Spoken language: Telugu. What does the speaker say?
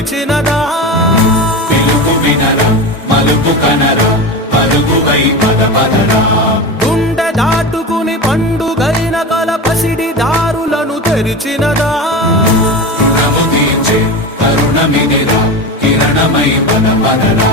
పిలిచినదా పిలుపు వినరా మలుపు కనరా పలుగువై పద పదరా గుండె దాటుకుని పండుగైన కల పసిడి దారులను తెరిచినదా రుణము తీర్చే కరుణమిదిరా కిరణమై పద పదరా